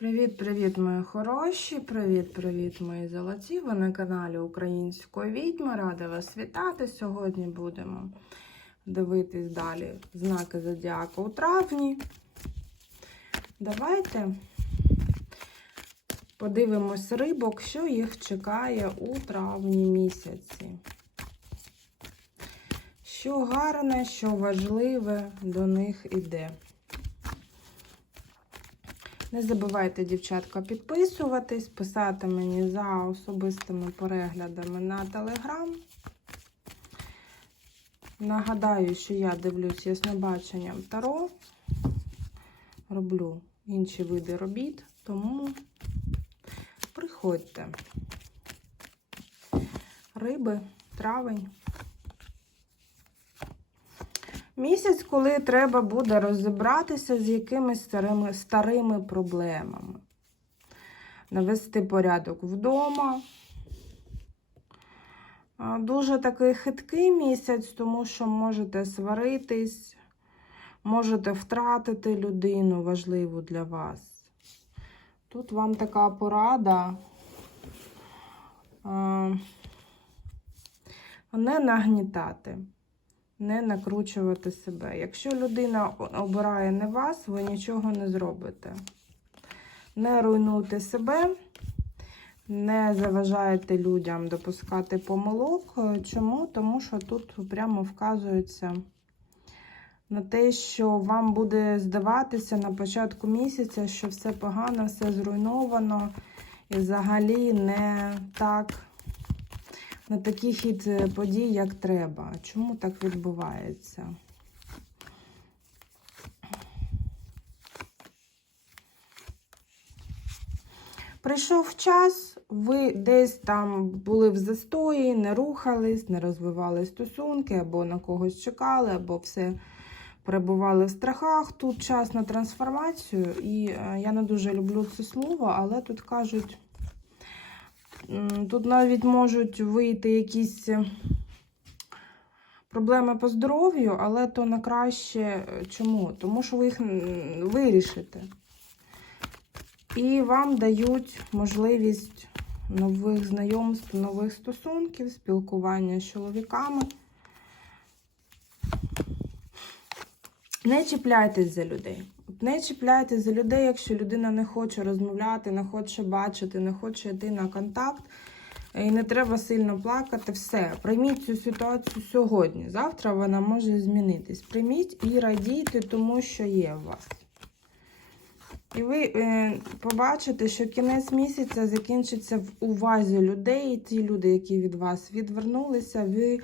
Привіт-привіт, мої хороші! Привіт-привіт, мої золоті! Ви на каналі Української відьми. Рада вас вітати. Сьогодні будемо дивитись далі знаки зодіака у травні. Давайте подивимось рибок, що їх чекає у травні місяці. Що гарне, що важливе до них іде. Не забувайте, дівчатка, підписуватись, писати мені за особистими переглядами на телеграм. Нагадаю, що я дивлюсь яснобаченням Таро, роблю інші види робіт, тому приходьте. Риби, травень. Місяць, коли треба буде розібратися з якимись старими, старими проблемами. Навести порядок вдома. Дуже такий хиткий місяць, тому що можете сваритись, можете втратити людину важливу для вас. Тут вам така порада. Не нагнітати не накручувати себе. Якщо людина обирає не вас, ви нічого не зробите. Не руйнуйте себе, не заважайте людям допускати помилок. Чому? Тому що тут прямо вказується на те, що вам буде здаватися на початку місяця, що все погано, все зруйновано і взагалі не так на такий хід е, подій, як треба. Чому так відбувається? Прийшов час, ви десь там були в застої, не рухались, не розвивали стосунки, або на когось чекали, або все перебували в страхах. Тут час на трансформацію, і е, я не дуже люблю це слово, але тут кажуть. Тут навіть можуть вийти якісь е, проблеми по здоров'ю, але то на краще чому? Тому що ви їх вирішите. І вам дають можливість нових знайомств, нових стосунків, спілкування з чоловіками. Не чіпляйтесь за людей. Не чіпляйтесь за людей, якщо людина не хоче розмовляти, не хоче бачити, не хоче йти на контакт. І не треба сильно плакати. Все. Прийміть цю ситуацію сьогодні. Завтра вона може змінитись. Прийміть і радійте тому, що є у вас. І ви е, побачите, що кінець місяця закінчиться в увазі людей. Ті люди, які від вас відвернулися, ви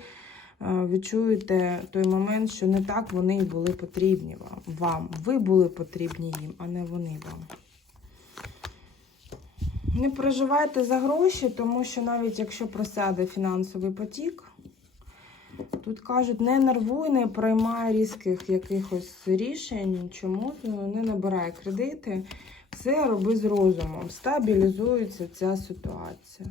відчуєте той момент, що не так вони й були потрібні вам. Ви були потрібні їм, а не вони вам. Не переживайте за гроші, тому що навіть якщо просяде фінансовий потік, тут кажуть, не нервуй, не приймай різких якихось рішень, чому не набирай кредити. Все роби з розумом, стабілізується ця ситуація.